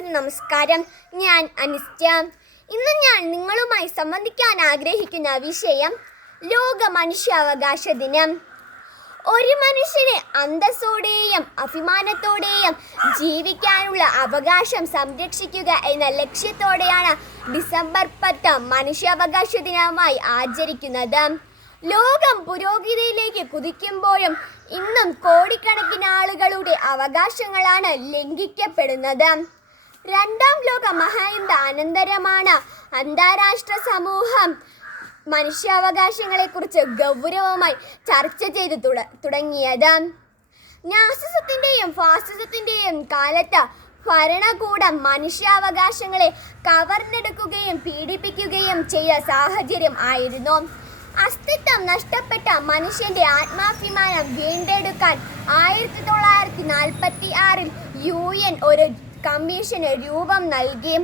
വ്യൂവേഴ്സിന് നമസ്കാരം. ഞാൻ അനിസ്റ്റ. ഇന്ന് ഞാൻ നിങ്ങളുമായി സംബന്ധിക്കാൻ ആഗ്രഹിക്കുന്ന വിഷയം ലോക മനുഷ്യാവകാശ ദിനം. ഒരു മനുഷ്യനെ അന്തസ്സോടെയും അഭിമാനത്തോടെയും ജീവിക്കാനുള്ള അവകാശം സംരക്ഷിക്കുക എന്ന ലക്ഷ്യത്തോടെയാണ് ഡിസംബർ 10 മനുഷ്യാവകാശ ദിനമായി ആചരിക്കുന്നത്. ലോകം പുരോഗതിയിലേക്ക് കുതിക്കുമ്പോഴും ഇന്നും കോടിക്കണക്കിന് ആളുകളുടെ അവകാശങ്ങളാണ് ലംഘിക്കപ്പെടുന്നത്. രണ്ടാം ലോക മഹായുദ്ധ അനന്തരമാണ് അന്താരാഷ്ട്ര സമൂഹം മനുഷ്യാവകാശങ്ങളെക്കുറിച്ച് ഗൗരവമായി ചർച്ച ചെയ്തു തുടങ്ങിയത്. നാസിസത്തിൻ്റെയും ഫാസിസത്തിൻ്റെയും കാലത്ത് ഭരണകൂടം മനുഷ്യാവകാശങ്ങളെ കവർന്നെടുക്കുകയും പീഡിപ്പിക്കുകയും ചെയ്ത സാഹചര്യം ആയിരുന്നു. അസ്തിത്വം നഷ്ടപ്പെട്ട മനുഷ്യന്റെ ആത്മാഭിമാനം വീണ്ടെടുക്കാൻ 1946 UN ഒരു കമ്മീഷന് രൂപം നൽകി.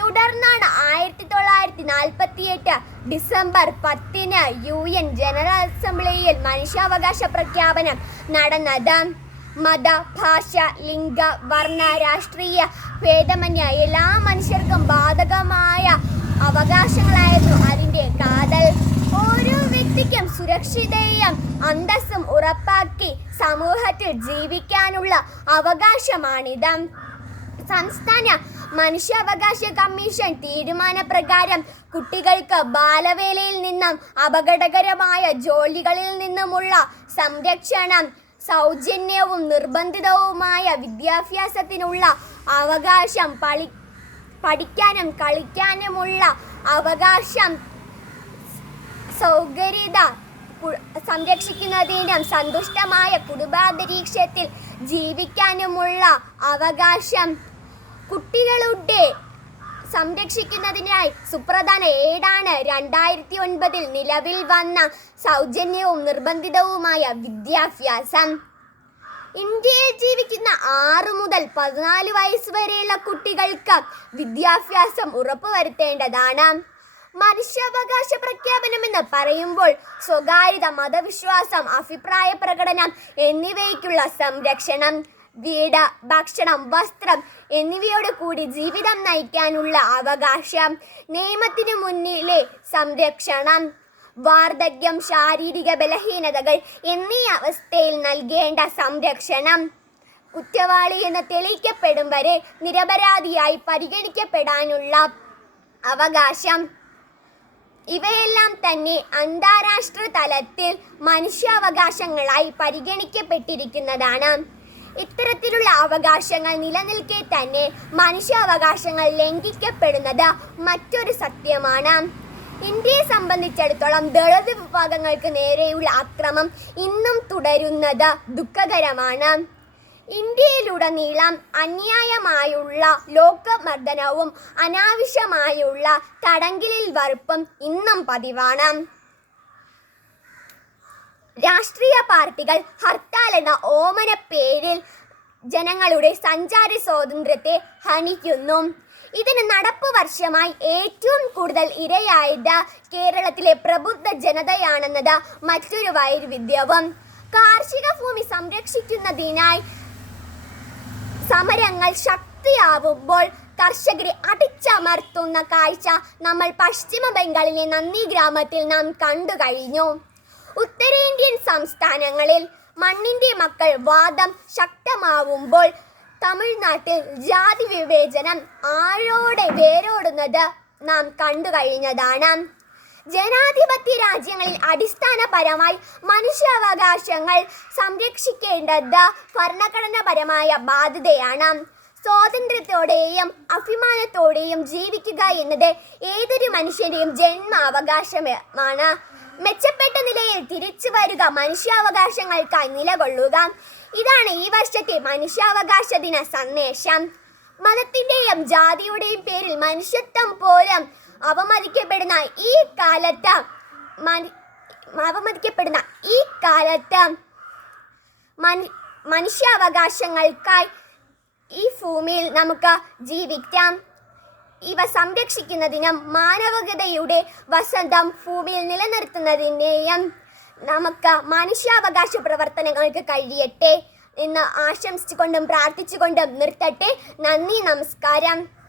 തുടർന്നാണ് 1948 ഡിസംബർ 10 UN ജനറൽ അസംബ്ലിയിൽ മനുഷ്യാവകാശ പ്രഖ്യാപനം നടന്നത്. മത, ഭാഷ, ലിംഗ, വർണ്ണ, രാഷ്ട്രീയ ഭേദമന്യേ എല്ലാ മനുഷ്യർക്കും ബാധകമായ അവകാശങ്ങളായിരുന്നു അതിൻ്റെ കാതൽ. ഓരോ വ്യക്തിക്കും സുരക്ഷിതയും അന്തസ്സും ഉറപ്പാക്കി സമൂഹത്തിൽ ജീവിക്കാനുള്ള അവകാശമാണിത്. സംസ്ഥാന മനുഷ്യാവകാശ കമ്മീഷൻ തീരുമാനപ്രകാരം കുട്ടികൾക്ക് ബാലവേലയിൽ നിന്നും അപകടകരമായ ജോലികളിൽ നിന്നുമുള്ള സംരക്ഷണം, സൗജന്യവും നിർബന്ധിതവുമായ വിദ്യാഭ്യാസത്തിനുള്ള അവകാശം, പഠിക്കാനും കളിക്കാനുമുള്ള അവകാശം, സൗകര്യത സംരക്ഷിക്കുന്നതിനും സന്തുഷ്ടമായ കുടുംബാന്തരീക്ഷത്തിൽ ജീവിക്കാനുമുള്ള അവകാശം, കുട്ടികളുടെ സംരക്ഷിക്കുന്നതിനായി സുപ്രധാന ഏടാണ് 2009 നിലവിൽ വന്ന സൗജന്യവും നിർബന്ധിതവുമായ വിദ്യാഭ്യാസം. ഇന്ത്യയിൽ ജീവിക്കുന്ന 6 മുതൽ 14 വയസ്സ് വരെയുള്ള കുട്ടികൾക്ക് വിദ്യാഭ്യാസം ഉറപ്പുവരുത്തേണ്ടതാണ്. മനുഷ്യാവകാശ പ്രഖ്യാപനം എന്ന് പറയുമ്പോൾ സ്വകാര്യത, മതവിശ്വാസം, അഭിപ്രായ പ്രകടനം എന്നിവയ്ക്കുള്ള സംരക്ഷണം, വീട്, ഭക്ഷണം, വസ്ത്രം എന്നിവയോട് കൂടി ജീവിതം നയിക്കാനുള്ള അവകാശം, നിയമത്തിനു മുന്നിലെ സംരക്ഷണം, വാർദ്ധക്യം, ശാരീരിക ബലഹീനതകൾ എന്നീ അവസ്ഥയിൽ നൽകേണ്ട സംരക്ഷണം, കുറ്റവാളി എന്ന് തെളിയിക്കപ്പെടും വരെ നിരപരാധിയായി പരിഗണിക്കപ്പെടാനുള്ള അവകാശം, ഇവയെല്ലാം തന്നെ അന്താരാഷ്ട്ര തലത്തിൽ മനുഷ്യാവകാശങ്ങളായി പരിഗണിക്കപ്പെട്ടിരിക്കുന്നതാണ്. ഇത്തരത്തിലുള്ള അവകാശങ്ങൾ നിലനിൽക്കെ തന്നെ മനുഷ്യാവകാശങ്ങൾ ലംഘിക്കപ്പെടുന്നത് മറ്റൊരു സത്യമാണ്. ഇന്ത്യയെ സംബന്ധിച്ചിടത്തോളം ദളിത് വിഭാഗങ്ങൾക്ക് നേരെയുള്ള അക്രമം ഇന്നും തുടരുന്നത് ദുഃഖകരമാണ്. ഇന്ത്യയിലുടനീളം അന്യായമായുള്ള ലോകമർദ്ദനവും അനാവശ്യമായുള്ള തടങ്കലിൽ വറുപ്പും ഇന്നും പതിവാണ്. രാഷ്ട്രീയ പാർട്ടികൾ ഹർത്താൽ എന്ന ഓമന പേരിൽ ജനങ്ങളുടെ സഞ്ചാര സ്വാതന്ത്ര്യത്തെ ഹനിക്കുന്നു. ഇതിന് നടപ്പ് വർഷമായി ഏറ്റവും കൂടുതൽ ഇരയായത് കേരളത്തിലെ പ്രബുദ്ധ ജനതയാണെന്നത് മറ്റൊരു വൈരുദ്ധ്യവും. കാർഷിക ഭൂമി സംരക്ഷിക്കുന്നതിനായി സമരങ്ങൾ ശക്തിയാവുമ്പോൾ കർഷകരെ അടിച്ചമർത്തുന്ന കാഴ്ച നമ്മൾ പശ്ചിമ ബംഗാളിലെ നന്ദി ഗ്രാമത്തിൽ നാം കണ്ടു കഴിഞ്ഞു. ഉത്തരേന്ത്യൻ സംസ്ഥാനങ്ങളിൽ മണ്ണിന്റെ മക്കൾ വാദം ശക്തമാവുമ്പോൾ തമിഴ്നാട്ടിൽ ജാതി വിവേചനം ആഴോടെ വേരോടുന്നത് നാം കണ്ടു കഴിഞ്ഞതാണ്. ജനാധിപത്യ രാജ്യങ്ങളിൽ അടിസ്ഥാനപരമായി മനുഷ്യാവകാശങ്ങൾ സംരക്ഷിക്കേണ്ടത് ഭരണഘടനാപരമായ ബാധ്യതയാണ്. സ്വാതന്ത്ര്യത്തോടെയും അഭിമാനത്തോടെയും ജീവിക്കുക എന്നത് ഏതൊരു മനുഷ്യന്റെയും ജന്മാവകാശമാണ്. മെച്ചപ്പെട്ട നിലയിൽ തിരിച്ചു വരിക, മനുഷ്യാവകാശങ്ങൾക്കായി നിലകൊള്ളുക. ഇതാണ് ഈ വർഷത്തെ മനുഷ്യാവകാശ ദിന സന്ദേശം. മതത്തിന്റെയും ജാതിയുടെയും പേരിൽ മനുഷ്യത്വം പോലും അവമതിക്കപ്പെടുന്ന ഈ കാലത്ത് മനുഷ്യാവകാശങ്ങൾക്കായി ഈ ഭൂമിയിൽ നമുക്ക് ജീവിക്കാം. ഇവ സംരക്ഷിക്കുന്നതിനും മാനവികതയുടെ വസന്തം ഭൂമിയിൽ നിലനിർത്തുന്നതിനെയും നമുക്ക് മനുഷ്യാവകാശ പ്രവർത്തനങ്ങൾക്ക് കഴിയട്ടെ. എന്ന് ആശംസിച്ചുകൊണ്ടും പ്രാർത്ഥിച്ചുകൊണ്ടും നിർത്തട്ടെ. നന്ദി, നമസ്കാരം.